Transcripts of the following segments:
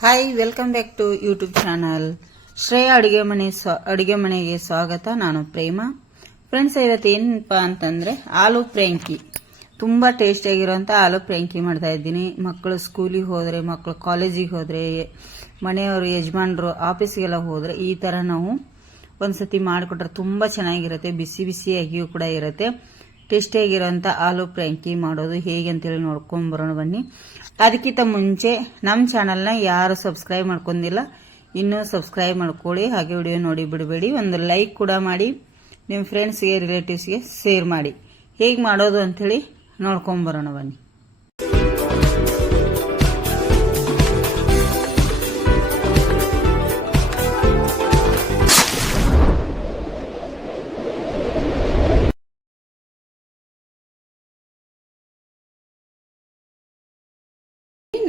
Hi, welcome back to YouTube channel Shreya ಅಡುಗೆ ಮನೆಗೆ ಸ್ವಾಗತ. ನಾನು ಪ್ರೇಮ. ಫ್ರೆಂಡ್ಸ್, ಇವತ್ತು ಏನಪ್ಪಾ ಅಂತಂದ್ರೆ ಆಲೂ ಫ್ರ್ಯಾಂಕಿ, ತುಂಬಾ ಟೇಸ್ಟಿಯಾಗಿರುವಂಥ ಆಲೂ ಫ್ರ್ಯಾಂಕಿ ಮಾಡ್ತಾ ಇದ್ದೀನಿ. ಮಕ್ಕಳು ಸ್ಕೂಲಿಗೆ ಹೋದ್ರೆ, ಮಕ್ಕಳು ಕಾಲೇಜಿಗೆ ಹೋದ್ರೆ, ಮನೆಯವರು ಯಜಮಾನರು ಆಫೀಸ್ಗೆಲ್ಲ ಹೋದ್ರೆ ಈ ತರ ನಾವು ಒಂದ್ಸತಿ ಮಾಡಿಕೊಟ್ರೆ ತುಂಬಾ ಚೆನ್ನಾಗಿರುತ್ತೆ. ಬಿಸಿ ಬಿಸಿಯಾಗಿಯೂ ಕೂಡ ಇರುತ್ತೆ. ಟೇಸ್ಟಿಯಾಗಿರೋಂಥ ಆಲೂ ಫ್ರ್ಯಾಂಕಿ ಮಾಡೋದು ಹೇಗೆ ಅಂತೇಳಿ ನೋಡ್ಕೊಂಡ್ ಬರೋಣ ಬನ್ನಿ. ಅದಕ್ಕಿಂತ ಮುಂಚೆ ನಮ್ಮ ಚಾನಲ್ನ ಯಾರು ಸಬ್ಸ್ಕ್ರೈಬ್ ಮಾಡ್ಕೊಂಡಿಲ್ಲ, ಇನ್ನೂ ಸಬ್ಸ್ಕ್ರೈಬ್ ಮಾಡ್ಕೊಳ್ಳಿ. ಹಾಗೆ ವಿಡಿಯೋ ನೋಡಿ ಬಿಡಬೇಡಿ. ಒಂದು ಲೈಕ್ ಕೂಡ ಮಾಡಿ, ನಿಮ್ಮ ಫ್ರೆಂಡ್ಸ್ಗೆ ರಿಲೇಟಿವ್ಸ್ಗೆ ಶೇರ್ ಮಾಡಿ. ಹೇಗೆ ಮಾಡೋದು ಅಂಥೇಳಿ ನೋಡ್ಕೊಂಡ್ ಬರೋಣ ಬನ್ನಿ.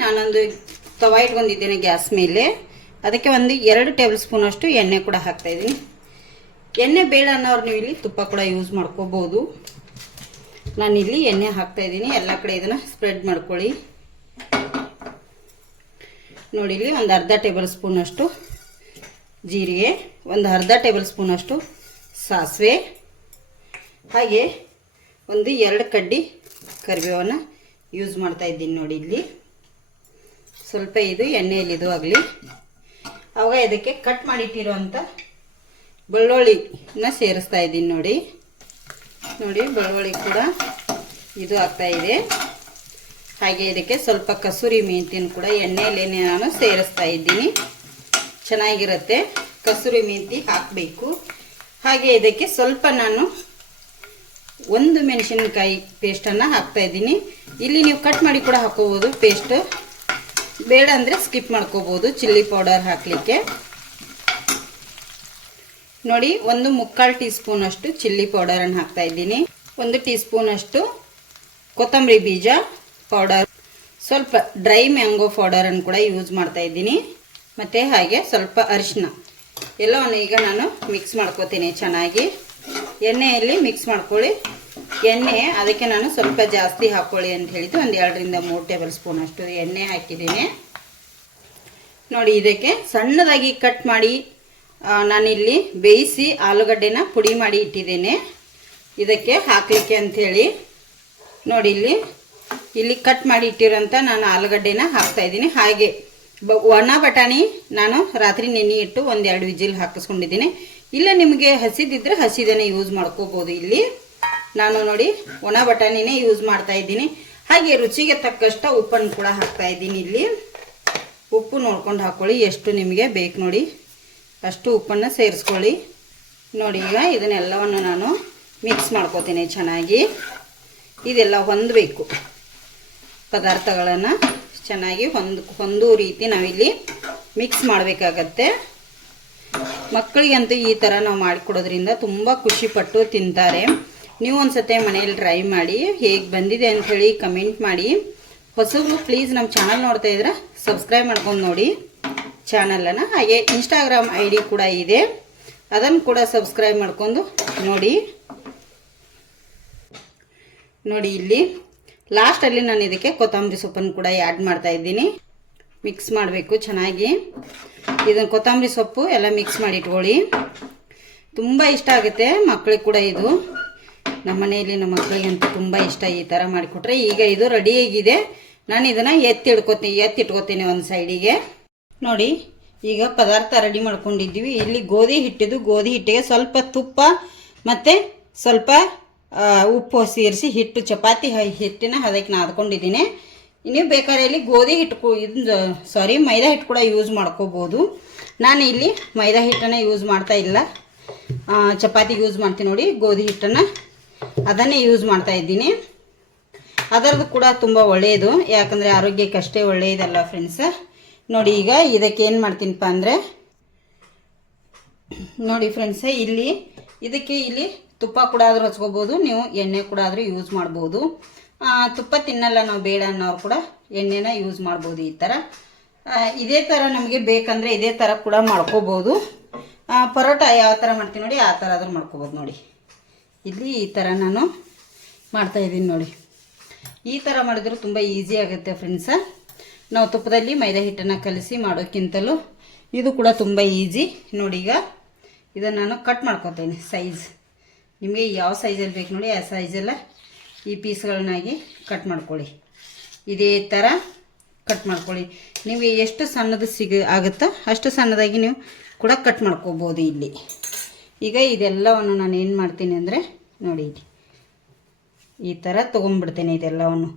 ನಾನೊಂದು ತವಾ ಇಟ್ಕೊಂಡಿದ್ದೇನೆ ಗ್ಯಾಸ್ ಮೇಲೆ. ಅದಕ್ಕೆ ಒಂದು 2 ಟೇಬಲ್ ಸ್ಪೂನ್ ಅಷ್ಟು ಎಣ್ಣೆ ಕೂಡ ಹಾಕ್ತಾ ಇದ್ದೀನಿ. ಎಣ್ಣೆ ಬೇಡ ಅನ್ನೋರು ನೀವು ಇಲ್ಲಿ ತುಪ್ಪ ಕೂಡ ಯೂಸ್ ಮಾಡ್ಕೋಬಹುದು. ನಾನಿಲ್ಲಿ ಎಣ್ಣೆ ಹಾಕ್ತಾ ಇದ್ದೀನಿ. ಎಲ್ಲ ಕಡೆ ಇದನ್ನ ಸ್ಪ್ರೆಡ್ ಮಾಡ್ಕೊಳ್ಳಿ. ನೋಡಿ, ಇಲ್ಲಿ ಒಂದು ಅರ್ಧ ಟೇಬಲ್ ಸ್ಪೂನ್ ಅಷ್ಟು ಜೀರಿಗೆ, ಒಂದು ಅರ್ಧ ಟೇಬಲ್ ಸ್ಪೂನ್ ಅಷ್ಟು ಸಾಸಿವೆ, ಹಾಗೆ ಒಂದು 2 ಕಡ್ಡಿ ಕರಿಬೇವನ್ನ ಯೂಸ್ ಮಾಡ್ತಾ ಇದ್ದೀನಿ. ನೋಡಿ, ಇಲ್ಲಿ ಸ್ವಲ್ಪ ಇದು ಎಣ್ಣೆಯಲ್ಲಿ ಇದು ಆಗಲಿ. ಅವಾಗ ಇದಕ್ಕೆ ಕಟ್ ಮಾಡಿಟ್ಟಿರುವಂಥ ಬೆಳ್ಳುಳ್ಳಿನ ಸೇರಿಸ್ತಾ ಇದ್ದೀನಿ. ನೋಡಿ, ಬೆಳ್ಳುಳ್ಳಿ ಕೂಡ ಇದು ಆಗ್ತಾ ಇದೆ. ಹಾಗೆ ಇದಕ್ಕೆ ಸ್ವಲ್ಪ ಕಸೂರಿ ಮೆಂತ್ಯನ ಕೂಡ ಎಣ್ಣೆಯಲ್ಲಿ ನಾನು ಸೇರಿಸ್ತಾ ಇದ್ದೀನಿ. ಚೆನ್ನಾಗಿರುತ್ತೆ. ಕಸೂರಿ ಮೆಂತಿ ಹಾಕಬೇಕು. ಹಾಗೆ ಇದಕ್ಕೆ ಸ್ವಲ್ಪ ನಾನು 1 ಮೆಣಸಿನಕಾಯಿ ಪೇಸ್ಟನ್ನು ಹಾಕ್ತಾ ಇದ್ದೀನಿ. ಇಲ್ಲಿ ನೀವು ಕಟ್ ಮಾಡಿ ಕೂಡ ಹಾಕೋಬಹುದು. ಪೇಸ್ಟ್ ಬೇಡ ಅಂದರೆ ಸ್ಕಿಪ್ ಮಾಡ್ಕೋಬಹುದು. ಚಿಲ್ಲಿ ಪೌಡರ್ ಹಾಕಲಿಕ್ಕೆ ನೋಡಿ, 1/4 ಟೀ ಸ್ಪೂನ್ ಅಷ್ಟು ಚಿಲ್ಲಿ ಪೌಡರನ್ನು ಹಾಕ್ತಾ ಇದ್ದೀನಿ. 1 ಟೀ ಸ್ಪೂನ್ ಅಷ್ಟು ಕೊತ್ತಂಬರಿ ಬೀಜ ಪೌಡರ್, ಸ್ವಲ್ಪ ಡ್ರೈ ಮ್ಯಾಂಗೋ ಪೌಡರನ್ನು ಕೂಡ ಯೂಸ್ ಮಾಡ್ತಾ ಇದ್ದೀನಿ. ಮತ್ತು ಹಾಗೆ ಸ್ವಲ್ಪ ಅರಿಶಿನ ಎಲ್ಲವನ್ನು ಈಗ ನಾನು ಮಿಕ್ಸ್ ಮಾಡ್ಕೋತೀನಿ ಚೆನ್ನಾಗಿ. ಎಣ್ಣೆಯಲ್ಲಿ ಮಿಕ್ಸ್ ಮಾಡ್ಕೊಳ್ಳಿ. ಎಣ್ಣೆ ಅದಕ್ಕೆ ನಾನು ಸ್ವಲ್ಪ ಜಾಸ್ತಿ ಹಾಕೊಳ್ಳಿ ಅಂತ ಹೇಳಿದ್ದು. ಒಂದು 2 ರಿಂದ 3 ಟೇಬಲ್ ಸ್ಪೂನ್ ಅಷ್ಟು ಎಣ್ಣೆ ಹಾಕಿದ್ದೀನಿ. ನೋಡಿ, ಇದಕ್ಕೆ ಸಣ್ಣದಾಗಿ ಕಟ್ ಮಾಡಿ ನಾನಿಲ್ಲಿ ಬೇಯಿಸಿ ಆಲೂಗಡ್ಡೆನ ಪುಡಿ ಮಾಡಿ ಇಟ್ಟಿದ್ದೇನೆ ಇದಕ್ಕೆ ಹಾಕಲಿಕ್ಕೆ ಅಂಥೇಳಿ. ನೋಡಿ, ಇಲ್ಲಿ ಕಟ್ ಮಾಡಿ ಇಟ್ಟಿರೋಂಥ ನಾನು ಆಲೂಗಡ್ಡೆನ ಹಾಕ್ತಾ ಇದ್ದೀನಿ. ಹಾಗೆ ಒಣ ಬಟಾಣಿ ನಾನು ರಾತ್ರಿ ನೆನೆ ಇಟ್ಟು 1-2 ವಿಜಿಲ್ ಹಾಕಿಸ್ಕೊಂಡಿದ್ದೀನಿ. ಇಲ್ಲ ನಿಮಗೆ ಹಸಿದಿದ್ರೆ ಹಸಿದನ್ನೇ ಯೂಸ್ ಮಾಡ್ಕೋಬಹುದು. ಇಲ್ಲಿ ನಾನು ನೋಡಿ ಒಣ ಬಟಾಣಿನೇ ಯೂಸ್ ಮಾಡ್ತಾ ಇದ್ದೀನಿ. ಹಾಗೆ ರುಚಿಗೆ ತಕ್ಕಷ್ಟು ಉಪ್ಪನ್ನು ಕೂಡ ಹಾಕ್ತಾ ಇದ್ದೀನಿ. ಇಲ್ಲಿ ಉಪ್ಪು ನೋಡ್ಕೊಂಡು ಹಾಕೊಳ್ಳಿ, ಎಷ್ಟು ನಿಮಗೆ ಬೇಕು ನೋಡಿ ಅಷ್ಟು ಉಪ್ಪನ್ನು ಸೇರಿಸ್ಕೊಳ್ಳಿ. ನೋಡಿ, ಈಗ ಇದನ್ನೆಲ್ಲವನ್ನು ನಾನು ಮಿಕ್ಸ್ ಮಾಡ್ಕೋತೀನಿ ಚೆನ್ನಾಗಿ. ಇದೆಲ್ಲ ಹೊಂದಬೇಕು. ಪದಾರ್ಥಗಳನ್ನು ಚೆನ್ನಾಗಿ ಹೊಂದೋ ರೀತಿ ನಾವಿಲ್ಲಿ ಮಿಕ್ಸ್ ಮಾಡಬೇಕಾಗತ್ತೆ. ಮಕ್ಕಳಿಗಂತೂ ಈ ಥರ ನಾವು ಮಾಡಿಕೊಡೋದ್ರಿಂದ ತುಂಬ ಖುಷಿಪಟ್ಟು ತಿಂತಾರೆ. ನೀವು ಒಂದ್ಸತಿ ಮನೆಯಲ್ಲಿ ಟ್ರೈ ಮಾಡಿ, ಹೇಗೆ ಬಂದಿದೆ ಅಂಥೇಳಿ ಕಮೆಂಟ್ ಮಾಡಿ. ಹೊಸಬ್ರು ಪ್ಲೀಸ್ ನಮ್ಮ ಚಾನಲ್ ನೋಡ್ತಾ ಇದ್ರೆ ಸಬ್ಸ್ಕ್ರೈಬ್ ಮಾಡ್ಕೊಂಡು ನೋಡಿ ಚಾನಲನ್ನು. ಹಾಗೆ ಇನ್ಸ್ಟಾಗ್ರಾಮ್ ID ಕೂಡ ಇದೆ, ಅದನ್ನು ಕೂಡ ಸಬ್ಸ್ಕ್ರೈಬ್ ಮಾಡ್ಕೊಂಡು ನೋಡಿ. ಇಲ್ಲಿ ಲಾಸ್ಟಲ್ಲಿ ನಾನು ಇದಕ್ಕೆ ಕೊತ್ತಂಬರಿ ಸೊಪ್ಪನ್ನು ಕೂಡ ಆ್ಯಡ್ ಮಾಡ್ತಾ ಇದ್ದೀನಿ. ಮಿಕ್ಸ್ ಮಾಡಬೇಕು ಚೆನ್ನಾಗಿ. ಇದನ್ನು ಕೊತ್ತಂಬರಿ ಸೊಪ್ಪು ಎಲ್ಲ ಮಿಕ್ಸ್ ಮಾಡಿ ಇಟ್ಕೊಳ್ಳಿ. ತುಂಬ ಇಷ್ಟ ಆಗುತ್ತೆ ಮಕ್ಕಳಿಗೆ ಕೂಡ. ಇದು ನಮ್ಮ ಮನೆಯಲ್ಲಿ ನಮ್ಮ ಮಕ್ಕಳಿಗಂತೂ ತುಂಬ ಇಷ್ಟ ಈ ಥರ ಮಾಡಿಕೊಟ್ರೆ. ಈಗ ಇದು ರೆಡಿಯಾಗಿದೆ. ನಾನು ಇದನ್ನು ಎತ್ತಿಟ್ಕೋತೀನಿ ಒಂದು ಸೈಡಿಗೆ. ನೋಡಿ, ಈಗ ಪದಾರ್ಥ ರೆಡಿ ಮಾಡ್ಕೊಂಡಿದ್ದೀವಿ. ಇಲ್ಲಿ ಗೋಧಿ ಹಿಟ್ಟಿಗೆ ಸ್ವಲ್ಪ ತುಪ್ಪ ಮತ್ತು ಸ್ವಲ್ಪ ಉಪ್ಪು ಸೇರಿಸಿ ಚಪಾತಿ ಹಿಟ್ಟಿನ ಅದಕ್ಕೆ ನಾದ್ಕೊಂಡಿದ್ದೀನಿ. ನೀವು ಬೇಕಾದ್ರೆ ಇಲ್ಲಿ ಗೋಧಿ ಹಿಟ್ಟು ಮೈದಾ ಹಿಟ್ಟು ಕೂಡ ಯೂಸ್ ಮಾಡ್ಕೋಬೋದು. ನಾನು ಇಲ್ಲಿ ಮೈದಾ ಹಿಟ್ಟನ್ನು ಯೂಸ್ ಮಾಡ್ತಾ ಇಲ್ಲ, ಚಪಾತಿ ಯೂಸ್ ಮಾಡ್ತೀನಿ. ನೋಡಿ, ಗೋಧಿ ಹಿಟ್ಟನ್ನು ಅದನ್ನೇ ಯೂಸ್ ಮಾಡ್ತಾ ಇದ್ದೀನಿ. ಅದರದ್ದು ಕೂಡ ತುಂಬ ಒಳ್ಳೆಯದು, ಯಾಕಂದರೆ ಆರೋಗ್ಯಕ್ಕೆ ಅಷ್ಟೇ ಒಳ್ಳೆಯದಲ್ಲ ಫ್ರೆಂಡ್ಸ್. ನೋಡಿ, ಈಗ ಇದಕ್ಕೆ ಏನು ಮಾಡ್ತೀನಪ್ಪ ಅಂದರೆ, ನೋಡಿ ಫ್ರೆಂಡ್ಸ್, ಇದಕ್ಕೆ ತುಪ್ಪ ಕೂಡ ಆದರೂ ಹಚ್ಕೋಬೋದು. ನೀವು ಎಣ್ಣೆ ಕೂಡ ಆದರೂ ಯೂಸ್ ಮಾಡ್ಬೋದು. ತುಪ್ಪ ತಿನ್ನಲ್ಲ ನಾವು ಬೇಡ ಅನ್ನೋರು ಕೂಡ ಎಣ್ಣೆನ ಯೂಸ್ ಮಾಡ್ಬೋದು. ಈ ಥರ ಇದೇ ಥರ ನಮಗೆ ಬೇಕಂದರೆ ಇದೇ ಥರ ಕೂಡ ಮಾಡ್ಕೋಬೋದು. ಪರೋಟ ಯಾವ ಥರ ಮಾಡ್ತೀನಿ ನೋಡಿ ಆ ಥರ ಆದರೂ ಮಾಡ್ಕೋಬೋದು. ನೋಡಿ, ಇಲ್ಲಿ ಈ ಥರ ನಾನು ಮಾಡ್ತಾಯಿದ್ದೀನಿ. ನೋಡಿ, ಈ ಥರ ಮಾಡಿದ್ರು ತುಂಬ ಈಸಿ ಆಗುತ್ತೆ ಫ್ರೆಂಡ್ಸ. ನಾವು ತುಪ್ಪದಲ್ಲಿ ಮೈದಾ ಹಿಟ್ಟನ್ನು ಕಲಸಿ ಮಾಡೋಕ್ಕಿಂತಲೂ ಇದು ಕೂಡ ತುಂಬ ಈಸಿ. ನೋಡಿ ಈಗ ಇದನ್ನು ನಾನು ಕಟ್ ಮಾಡ್ಕೊತೇನೆ. ಸೈಜ್ ನಿಮಗೆ ಯಾವ ಸೈಜಲ್ಲಿ ಬೇಕು ನೋಡಿ ಆ ಸೈಜೆಲ್ಲ ಈ ಪೀಸ್ಗಳನ್ನಾಗಿ ಕಟ್ ಮಾಡ್ಕೊಳ್ಳಿ. ಇದೇ ಥರ ಕಟ್ ಮಾಡ್ಕೊಳ್ಳಿ. ನಿಮಗೆ ಎಷ್ಟು ಸಣ್ಣದು ಆಗುತ್ತೋ ಅಷ್ಟು ಸಣ್ಣದಾಗಿ ನೀವು ಕೂಡ ಕಟ್ ಮಾಡ್ಕೋಬೋದು. ಇಲ್ಲಿ ಈಗ ಇದೆಲ್ಲವನ್ನು ನಾನು ಏನು ಮಾಡ್ತೀನಿ ಅಂದರೆ ನೋಡಿ ಈ ಥರ ತೊಗೊಂಡ್ಬಿಡ್ತೇನೆ. ಇದೆಲ್ಲವನ್ನು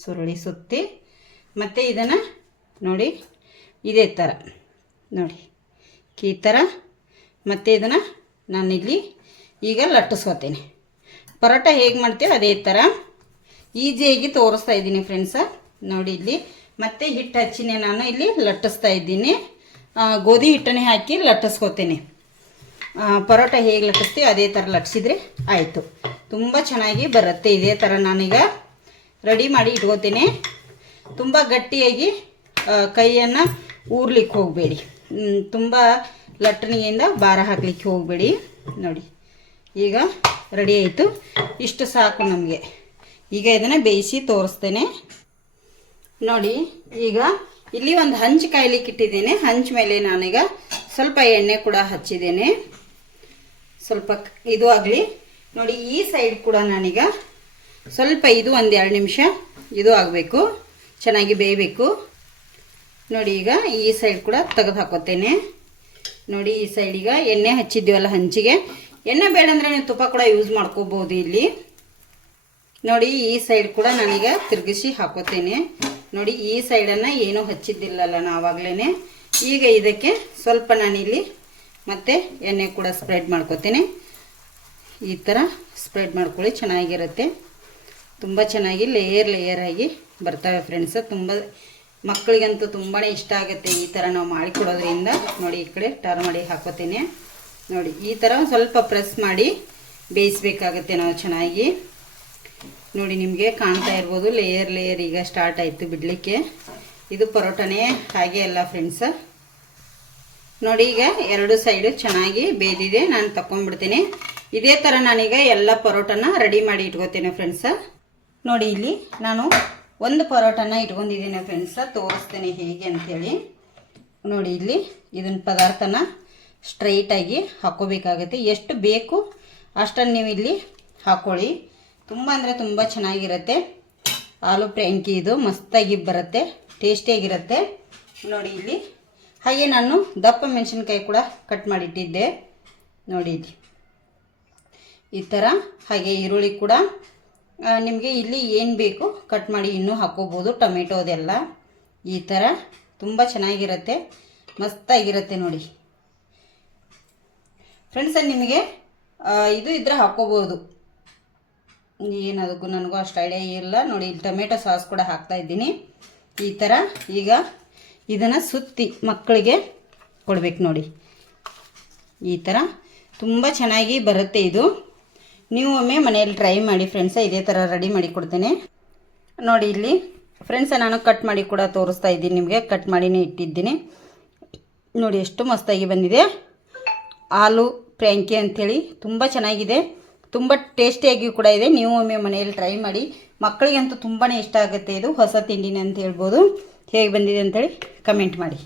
ಸುರುಳಿ ಸುತ್ತಿ ಮತ್ತು ಇದನ್ನು ನೋಡಿ ಇದೇ ಥರ ನೋಡಿ ಈ ಥರ ಮತ್ತು ಇದನ್ನು ನಾನಿಲ್ಲಿ ಈಗ ಲಟ್ಟಿಸ್ಕೋತೇನೆ. ಪರೋಟ ಹೇಗೆ ಮಾಡ್ತೀವಿ ಅದೇ ಥರ ಈಸಿಯಾಗಿ ತೋರಿಸ್ತಾ ಇದ್ದೀನಿ ಫ್ರೆಂಡ್ಸ. ನೋಡಿ ಇಲ್ಲಿ ಮತ್ತೆ ಹಿಟ್ಟು ಹಚ್ಚಿನೇ ನಾನು ಇಲ್ಲಿ ಲಟ್ಟಿಸ್ತಾ ಇದ್ದೀನಿ. ಗೋಧಿ ಹಿಟ್ಟನ್ನೇ ಹಾಕಿ ಲಟ್ಟಿಸ್ಕೋತೇನೆ. ಪರೋಟ ಹೇಗೆ ಲಟ್ಟಿಸ್ತೀವಿ ಅದೇ ಥರ ಲಟ್ಟಿಸಿದ್ರೆ ಆಯಿತು. ತುಂಬ ಚೆನ್ನಾಗಿ ಬರುತ್ತೆ. ಇದೇ ಥರ ನಾನೀಗ ರೆಡಿ ಮಾಡಿ ಇಟ್ಕೋತೇನೆ. ತುಂಬ ಗಟ್ಟಿಯಾಗಿ ಕೈಯನ್ನು ಊರ್ಲಿಕ್ಕೆ ಹೋಗಬೇಡಿ. ತುಂಬ ಲಟ್ಟಣಿಯಿಂದ ಭಾರ ಹಾಕಲಿಕ್ಕೆ ಹೋಗಬೇಡಿ. ನೋಡಿ ಈಗ ರೆಡಿ ಆಯಿತು. ಇಷ್ಟು ಸಾಕು ನಮಗೆ. ಈಗ ಇದನ್ನು ಬೇಯಿಸಿ ತೋರಿಸ್ತೇನೆ. ನೋಡಿ ಈಗ ಇಲ್ಲಿ ಒಂದು ಹಂಚು ಕಾಯ್ಲಿಕ್ಕೆ ಇಟ್ಟಿದ್ದೇನೆ. ಹಂಚು ಮೇಲೆ ನಾನೀಗ ಸ್ವಲ್ಪ ಎಣ್ಣೆ ಕೂಡ ಹಚ್ಚಿದ್ದೇನೆ. ಸ್ವಲ್ಪ ಇದು ಆಗಲಿ. ನೋಡಿ ಈ ಸೈಡ್ ಕೂಡ ನಾನೀಗ ಸ್ವಲ್ಪ ಇದು 1-2 ನಿಮಿಷ ಇದು ಆಗಬೇಕು, ಚೆನ್ನಾಗಿ ಬೇಯಬೇಕು. ನೋಡಿ ಈಗ ಈ ಸೈಡ್ ಕೂಡ ತೆಗೆದು ಹಾಕೋತೇನೆ. ನೋಡಿ ಈ ಸೈಡಿಗೆ ಎಣ್ಣೆ ಹಚ್ಚಿದ್ದೀವಲ್ಲ ಹಂಚಿಗೆ, ಎಣ್ಣೆ ಬೇಡ ಅಂದರೆ ನೀವು ತುಪ್ಪ ಕೂಡ ಯೂಸ್ ಮಾಡ್ಕೋಬೋದು ಇಲ್ಲಿ. ನೋಡಿ ಈ ಸೈಡ್ ಕೂಡ ನಾನೀಗ ತಿರುಗಿಸಿ ಹಾಕೋತೇನೆ. ನೋಡಿ ಈ ಸೈಡನ್ನು ಏನೂ ಹಚ್ಚಿದ್ದಿಲ್ಲಲ್ಲ ನಾವಾಗಲೇ. ಈಗ ಇದಕ್ಕೆ ಸ್ವಲ್ಪ ನಾನಿಲ್ಲಿ ಮತ್ತೆ ಎಣ್ಣೆ ಕೂಡ ಸ್ಪ್ರೆಡ್ ಮಾಡ್ಕೋತೇನೆ. ಈ ಥರ ಸ್ಪ್ರೆಡ್ ಮಾಡ್ಕೊಳ್ಳಿ, ಚೆನ್ನಾಗಿರುತ್ತೆ. ತುಂಬ ಚೆನ್ನಾಗಿ ಲೇಯರ್ ಆಗಿ ಬರ್ತವೆ ಫ್ರೆಂಡ್ಸ್. ತುಂಬ ಮಕ್ಕಳಿಗಂತೂ ತುಂಬಾ ಇಷ್ಟ ಆಗುತ್ತೆ ಈ ಥರ ನಾವು ಮಾಡಿಕೊಡೋದ್ರಿಂದ. ನೋಡಿ ಈ ಕಡೆ ಟರ್ನ್ ಮಾಡಿ ಹಾಕೋತೇನೆ. ನೋಡಿ ಈ ಥರ ಸ್ವಲ್ಪ ಪ್ರೆಸ್ ಮಾಡಿ ಬೇಯಿಸ್ಬೇಕಾಗತ್ತೆ ನಾವು ಚೆನ್ನಾಗಿ. ನೋಡಿ ನಿಮಗೆ ಕಾಣ್ತಾ ಇರ್ಬೋದು ಲೇಯರ್ ಈಗ ಸ್ಟಾರ್ಟ್ ಆಯಿತು ಬಿಡಲಿಕ್ಕೆ. ಇದು ಪರೋಟನೇ ಹಾಗೆ ಅಲ್ಲ ಫ್ರೆಂಡ್ಸ್. ನೋಡಿ ಈಗ 2 ಸೈಡು ಚೆನ್ನಾಗಿ ಬೇಯ್ದಿದೆ. ನಾನು ತಗೊಂಡ್ಬಿಡ್ತೇನೆ. ಇದೇ ಥರ ನಾನೀಗ ಎಲ್ಲ ಪರೋಟನ ರೆಡಿ ಮಾಡಿ ಇಟ್ಕೋತೇನೆ ಫ್ರೆಂಡ್ಸ. ನೋಡಿ ಇಲ್ಲಿ ನಾನು ಒಂದು ಪರೋಟನ ಇಟ್ಕೊಂಡಿದ್ದೇನೆ ಫ್ರೆಂಡ್ಸ. ತೋರಿಸ್ತೇನೆ ಹೇಗೆ ಅಂಥೇಳಿ. ನೋಡಿ ಇಲ್ಲಿ ಇದನ್ನ ಪದಾರ್ಥನ ಸ್ಟ್ರೈಟಾಗಿ ಹಾಕ್ಕೋಬೇಕಾಗುತ್ತೆ. ಎಷ್ಟು ಬೇಕು ಅಷ್ಟನ್ನು ನೀವು ಇಲ್ಲಿ ಹಾಕ್ಕೊಳ್ಳಿ. ತುಂಬ ಅಂದರೆ ತುಂಬ ಚೆನ್ನಾಗಿರುತ್ತೆ. ಆಲೂ ಫ್ರ್ಯಾಂಕಿ ಇದು ಮಸ್ತಾಗಿ ಬರುತ್ತೆ, ಟೇಸ್ಟಿಯಾಗಿರುತ್ತೆ. ನೋಡಿ ಇಲ್ಲಿ ಹಾಗೆ ನಾನು ದಪ್ಪ ಮೆಣಸಿನ್ಕಾಯಿ ಕೂಡ ಕಟ್ ಮಾಡಿಟ್ಟಿದ್ದೆ. ನೋಡಿ ಇಲ್ಲಿ ಈ ಥರ. ಹಾಗೆ ಈರುಳ್ಳಿ ಕೂಡ ನಿಮಗೆ ಇಲ್ಲಿ ಏನು ಬೇಕು ಕಟ್ ಮಾಡಿ ಇನ್ನೂ ಹಾಕ್ಕೋಬೋದು. ಟೊಮೆಟೊದೆಲ್ಲ ಈ ಥರ ತುಂಬ ಚೆನ್ನಾಗಿರುತ್ತೆ, ಮಸ್ತಾಗಿರುತ್ತೆ ನೋಡಿ ಫ್ರೆಂಡ್ಸ್. ನಿಮಗೆ ಇದು ಇದ್ರೆ ಹಾಕ್ಕೋಬೋದು. ಏನದಕ್ಕೂ ನನಗೂ ಅಷ್ಟು ಐಡಿಯಾ ಇಲ್ಲ. ನೋಡಿ ಇಲ್ಲಿ ಟೊಮೆಟೊ ಸಾಸ್ ಕೂಡ ಹಾಕ್ತಾ ಇದ್ದೀನಿ. ಈ ಥರ ಈಗ ಇದನ್ನು ಸುತ್ತಿ ಮಕ್ಕಳಿಗೆ ಕೊಡಬೇಕು. ನೋಡಿ ಈ ಥರ ತುಂಬ ಚೆನ್ನಾಗಿ ಬರುತ್ತೆ ಇದು. ನೀವು ಒಮ್ಮೆ ಮನೆಯಲ್ಲಿ ಟ್ರೈ ಮಾಡಿ ಫ್ರೆಂಡ್ಸ. ಇದೇ ಥರ ರೆಡಿ ಮಾಡಿ ಕೊಡ್ತೇನೆ. ನೋಡಿ ಇಲ್ಲಿ ಫ್ರೆಂಡ್ಸ ನಾನು ಕಟ್ ಮಾಡಿ ಕೂಡ ತೋರಿಸ್ತಾ ಇದ್ದೀನಿ ನಿಮಗೆ. ಕಟ್ ಮಾಡಿನೇ ಇಟ್ಟಿದ್ದೀನಿ. ನೋಡಿ ಎಷ್ಟು ಮಸ್ತಾಗಿ ಬಂದಿದೆ. ಆಲೂ ಫ್ರ್ಯಾಂಕಿ ಅಂಥೇಳಿ ತುಂಬ ಚೆನ್ನಾಗಿದೆ, ತುಂಬ ಟೇಸ್ಟಿಯಾಗಿ ಕೂಡ ಇದೆ. ನೀವು ಒಮ್ಮೆ ಮನೆಯಲ್ಲಿ ಟ್ರೈ ಮಾಡಿ. ಮಕ್ಕಳಿಗಂತೂ ತುಂಬಾ ಇಷ್ಟ ಆಗುತ್ತೆ. ಇದು ಹೊಸ ತಿಂಡಿನೇ ಅಂತ ಹೇಳ್ಬೋದು. ಹೇಗೆ ಬಂದಿದೆ ಅಂಥೇಳಿ ಕಮೆಂಟ್ ಮಾಡಿ.